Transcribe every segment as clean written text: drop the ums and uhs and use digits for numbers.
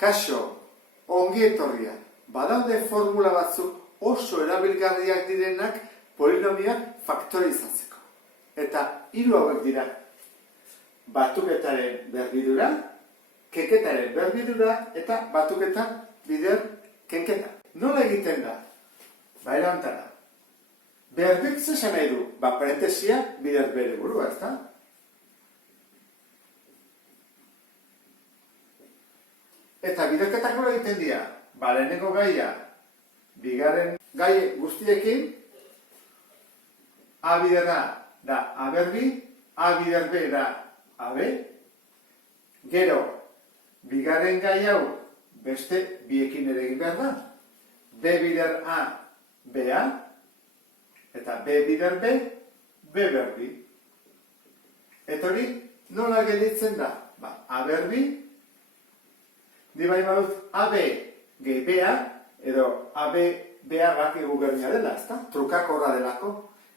Kaixo, ongi etorria. Badaude formula batzuk oso erabilgarriak direnak polinomioak faktorizatzeko. Eta hiru hauek dira. Batuketaren berbidura, kenketaren berbidura eta batuketa bider kenketa. Nola egiten da? Erantara. Berbik zesan nahi du? Parentesia bider bere burua, ezta? Eta biderketak nola egiten dira? Lehenengo gaia, bigarren gai guztiekin, A bider A da A berbi, A bider B da AB, gero, bigarren gai hau beste biekin ere egin behar da, B bider A, BA, eta B bider B, B berbi. Eta hori, nola gelditzen da? A berbi, dibai badut AB gehi BA, edo AB BA bakigu berdina dela, ezta? Trukakorra delako.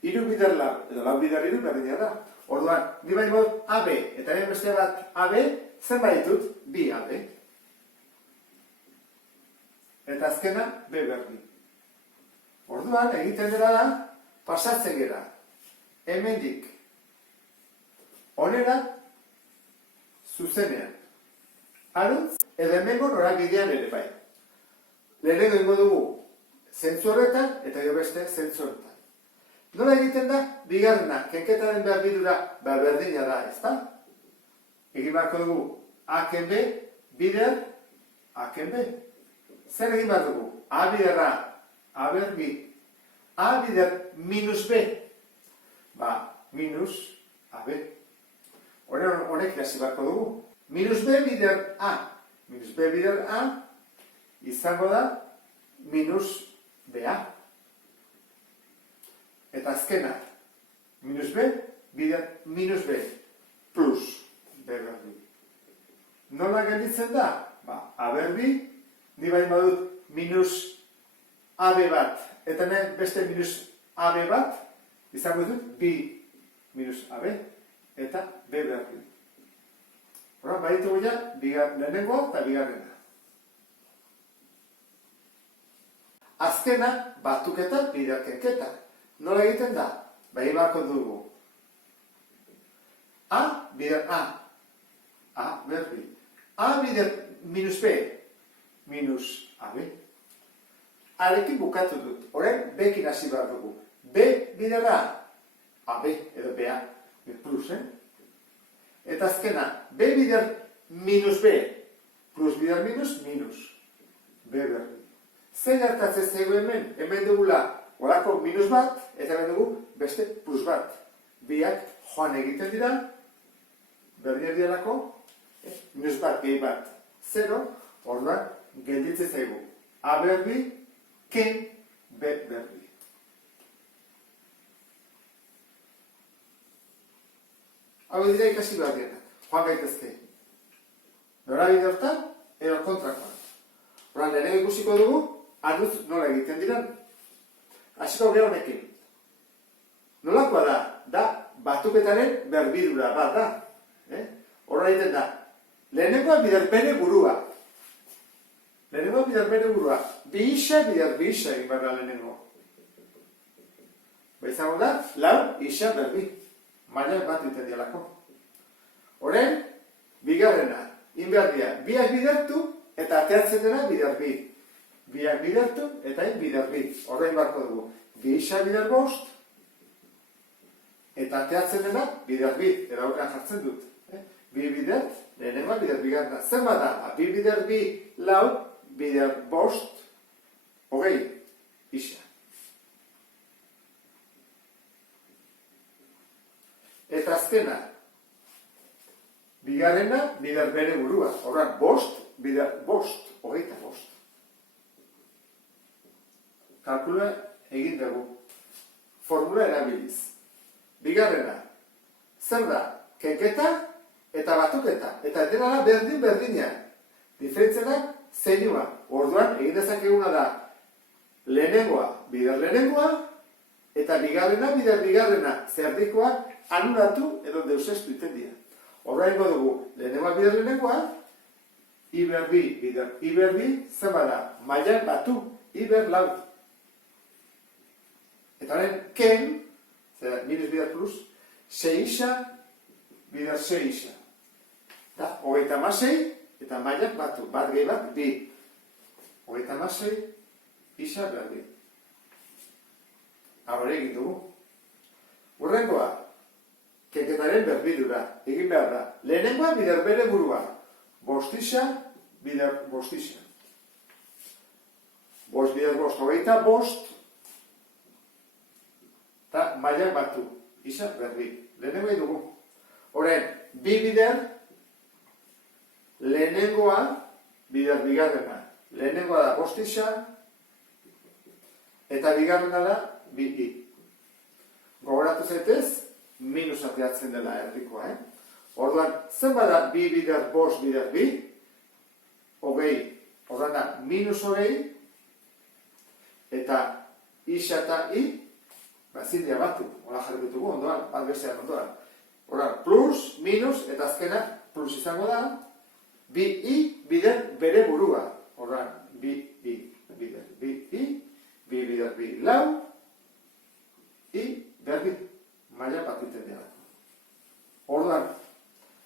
Hiru bider lau, edo lau bider hiru berdina da. Orduan, dibai badut AB, eta hemen beste bat AB, zenbait ditut? Bi AB. Eta azkena, B berbi. Orduan, egiten dela da, pasatzen gera. Hemendik, onera, zuzenean. Aruntz, edo hemengo norabidean ere bai. Lehenengo ingo dugu zentzu horretan eta gero beste zentzu horretan. Nola egiten da? Bigarrena, kenketaren berbidura berdina da, ezta? Egin beharko dugu A-ken B, bider A-ken B. Zer egin behar dugu? A bider A, A berbi. A bider minus B. Minus AB. Honek hasi beharko dugu. Minus B bider A. Minus B bider A izango da minus BA. Eta azkena, minus B bider minus B plus B berbi. Nola gelditzen da? A berbi, ni bain badut minus AB bat, eta beste minus AB bat, izango dut B minus AB eta B berbi. Horan, baditu goia, lehenengoa eta bigarrena. Azkena, batuketa, bider kenketa. Nola egiten da? Egin beharko dugu. A bider A. A berbi. A bider minus B. Minus AB. Arekin bukatu dut. Horren, B-kin hasi behar dugu. B bider A. AB edo BA. Plus, Eta azkena, B bider minus B. Plus bider minus, minus. B berbi. Zein hartatzen zego hemen? Hemen dugula horako minus bat, eta hemen dugu beste plus bat. Biak joan egiten dira, berdin direlako, minus bat, gehi bat, 0, orduan gelditzen zaigu. A berbi, ken B berbi. Hau dira ikasi behar dira, joan gaitezke. Norabide hortan, edo kontrakoan. Horan, lehenengo ikusiko dugu, aduz nola egiten diran. Hasiko gara honekin. Nolakoa da? Da, batuketaren berbidura bat da. Horra egiten da. Lehenengoa bider bere burua. Lehenengoa bider bere burua. Bi isa bider bi isa egin behar da lehenengo. Izango da, lau isa berbi. Maila bat egiten dialako. Horren, bigarrena. Inberdia, biak bidertu eta ateatzen dena bider bi. Biak bidertu eta bider bi. Horrein barko dugu. Bi isa bider bost eta ateatzen dena bider bi. Eta horrean jartzen dut. Bi bider, lehenengoa bider bigarna. Zer bat da? Bi bider bi lau, bider bost, hogei isa. Eta azkena, bigarrena bider bere burua. Horrean bost, bider bost, hogeita bost. Kalkulua egin dugu. Formula erabiliz. Bigarrena. Zer da? Kenketa eta batuketa. Eta dena da berdin-berdina. Diferentzia da zeinua. Orduan egin dezakeguna da lehenengoa, bider lehenengoa, eta bigarrena, bider bigarrena. Zerdikoa anulatu edo deusestu iten dira. Horra ingo dugu lehenengoa bider lehenengoa, I ber bi bider I ber bi, zenbat da? Maila batu, I ber lau. Eta horren, ken, minus bider plus, 6 isa bider 6 isa. Da, 36, eta maila batu, bat gehi bat, bi. 36 isa ber bi. Hore egin dugu. Urrengoa, kenketaren berbidura, egin behar da. Lehenengoa bider bere burua. Bost isa, bider bost isa. Bost bider bost, 25, eta mailak batu, isa berbi. Lehenengoa dugu. Horren, bi bider, lehenengoa bider bigarrena. Lehenengoa da bost isa, eta bigarrena da bi I. Gogoratu zaitez, minus ateatzen dela erdikoa, Orduan, zenbat da bi bider bost bider bi? Hogei. Orduan da, minus hogei, eta isa eta I, zindia batu, hola jarri ditugu ondoan, bat bestean ondoan. Orduan, plus, minus, eta azkena plus izango da, bi I bider bere burua. Orduan, bi I bider bi I, bi bider bi lau, I berbi, maila bat iten dira. Orduan,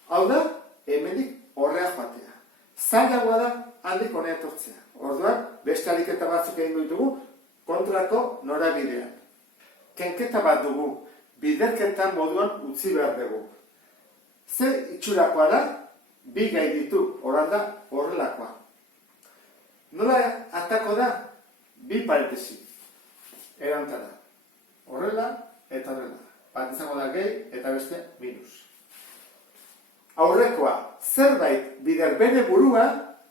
hau da, hemendik horrea joatea. Zailagoa da, aldik honea etortzea. Orduan, beste aliketa batzuk egin ditugu, kontrako norabidean. Kenketa bat dugu, biderketa moduan utzi behar dugu. Zer itxurakoa da, bi gai ditu, oran da, horrelakoa. Nola atako da, bi parentesi. Erantara. Horrela eta horrela. Bat izango da gehi eta beste minus. Aurrekoa, zerbait bider bere burua,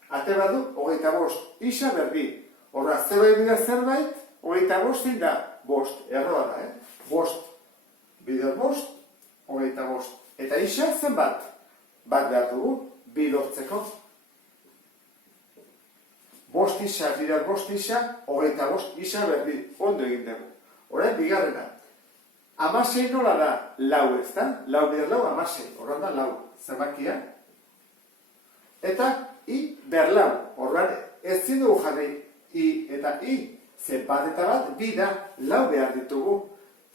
ate bat du, 25, isa berbi. Horra, zerbait bider zerbait, 25 da, bost, erroa da, Bost, bider bost, 25. Eta isa zenbat? Bat behar dugu, bi lortzeko. Bost isa, bider bost isa, 25 isa berbi, ondo egin dugu. Horren, bigarrena. 16 nola da, lau ez da? Lau bider lau, 16. Horren da, lau. Zenbakia. Eta, I berlau. Horren, ez zindugu jarri I eta I. Ze bat eta bat, bi da, lau behar ditugu.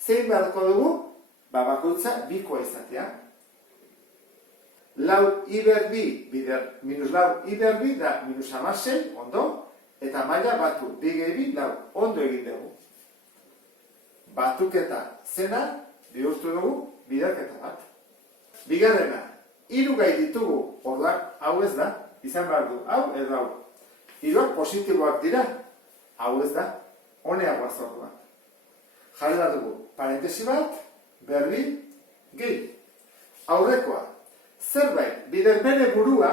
Zein beharko dugu? Bakoitza bikoa izatea. Lau I ber bi, bider, minus lau I ber bi da, minus 16, ondo. Eta maila batu, bi gehi bi, lau, ondo egin dugu. Batuketa zena, bihurtu dugu, biderketa bat. Bigarrena, 3 gai ditugu, orduan, hau ez da, izan behar du, hau edo hau. 3 positiboak dira, hau ez da, honeagoa zorduan. Jarri behar dugu, parentesi bat, berbi, gehi. Aurrekoa, zerbait, bider bere burua,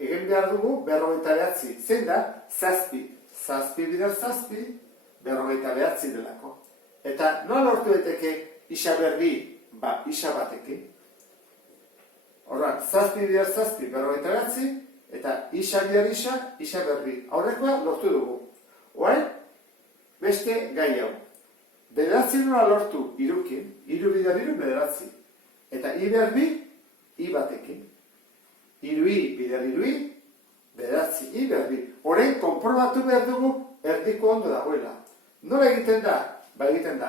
egin behar dugu, 49, zein da, zazpi. Zazpi bider zazpi, 49 delako. Eta nola lortu daiteke isa berbi, isa batekin. Orduan, zazpi bider zazpi, 49, eta isa bider isa berbi. Aurrekoa lortu dugu. Oain, beste gai hau. Bederatzi nola lortu irukin, iru bider iru bederatzi. Eta I berbi, I batekin. Iru I bider iru I, bederatzi I berbi. Orain, konprobatu behar dugu, erdiko ondo dagoela. Nola egiten da? Ba egiten da,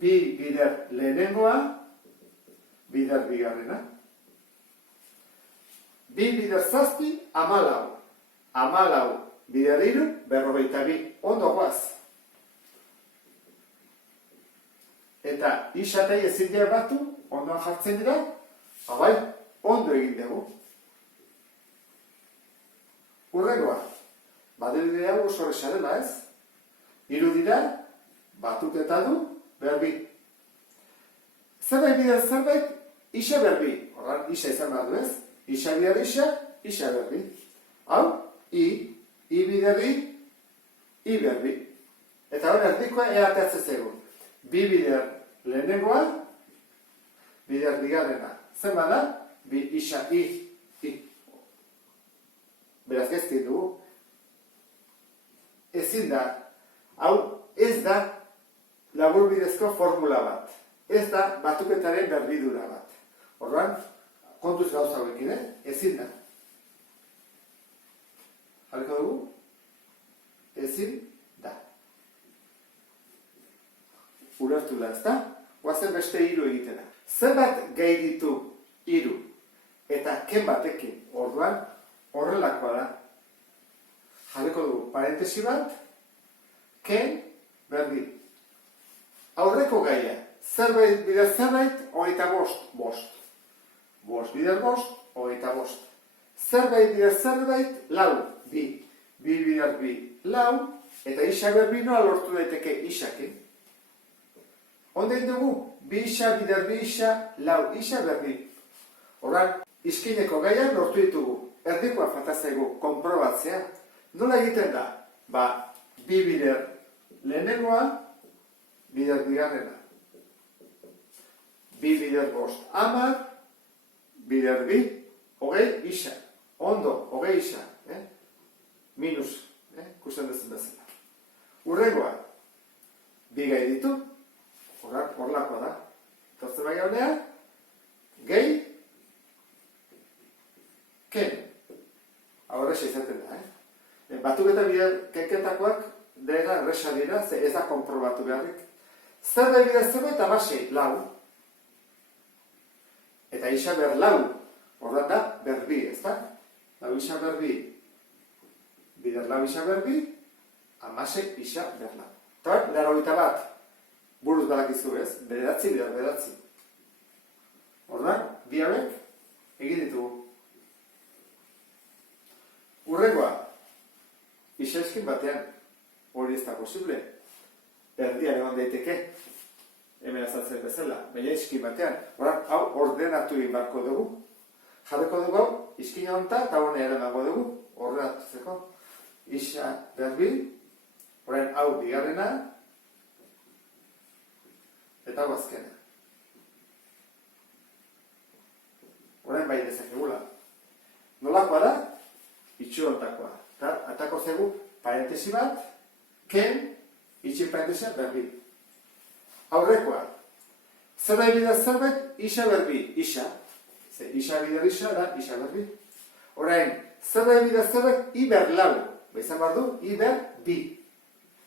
bi bider lehenengoa, bider bigarrena. Bi bider zazpi, 14. 14 bider iru, 42. Ondo guaz. Eta isatai ezin dira batu, ondoan jartzen dira, bai, ondo egin dugu. Urrengoa, badirudi hau oso erresa dela ez? 3 dira, batuketa du, berbi. Zerbait bider zerbait, isa berbi. Horran, isa izan behar du ez? Isa bider isa berbi. Hau, I bider I berbi. Eta hori erdikoa eateatze zegoen. Bi bider lehenengoa, bider bigarrena. Zenba da? Bi isa I. Beraz gezkin dugu. Ezin da. Hau ez da laburbidezko formula bat. Ez da batuketaren berbidura bat. Orduan, kontuz gauza hauekin, ezin da. Jarriko dugu, ezin da. Ulertu da, ezta? Guazen beste hiru egitera. Zenbat gehi ditu hiru eta ken batekin orduan horrelakoa da. Jarriko dugu parentesi bat, ken berdi. Aurreko gaia, zerbait bider zerbait, 25, bost bider bost, 25. Zerbait bider zerbait, lau, bi bider bi, lau, eta isa berbi noa lortu daiteke isakin. Onden dugu, bi isa bider bi isa, lau isa berbi. Horan, izkineko gaian lortu ditugu, erdikoa fatazaigu konprobatzea. Nola egiten da? Ba, bi bider lehenengoa, bider bigarrena. Bi bider bost, 10, bider bi, 20 isa. Ondo, 20 isa. Minus, kusten dezen bezala. Urrengoa, bi gai ditu, horlakoa da. Tortzen bai gaunea, gehi, ken. Horrexe izaten da, Batuk eta bider kenketakoak dela erresa dira, ze ez da konprobatu beharrik. Zerbait bider zerbait amasei, lau. Eta isa ber lau, horretan da, berbi, ez da? Lau isa berbi, bider lau isa berbi, amasei isa ber lau. Eta laro bat, buruz badakizu ez, bederatzi bider bederatzi. Horretan, bi hauek egin ditugu. Urrengoa, isa eskin batean, hori ez da posible. Erdian egon daiteke, hemen azaltzen bezala, baina iskin batean. Horan, hau ordenatu egin barko dugu. Jarriko dugu hau, iskin honta eta hone eramango dugu, ordenatutzeko. Isa berbi, horan hau bigarrena, eta hau azkena. Horan bai dezakegula. Nolakoa da? Itxu hontakoa. Atako zegu, parentesi bat, ken, itxin parentesia berbi. Aurrekoa, zerbait bider zerbait, isa berbi, isa. Ze isa bider isa da, isa berbi. Orain, zerbait bider zerbait, iber lau. Baizan behar du, iber bi.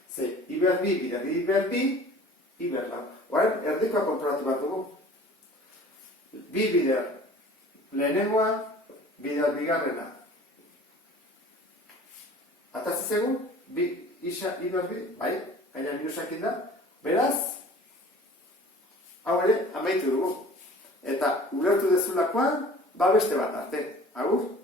Ze, iber bi, bider iber bi, iber lau. Orain, erdikoa kontrolatu bat dugu. Bi bider lehenengoa, bider bigarrena. Atazitzegu, bi isa iber bi, bai, gaina minusakin da. Beraz, hau ere, amaitu dugu. Eta ulertu dezulakoan, ba beste bat arte. Agur?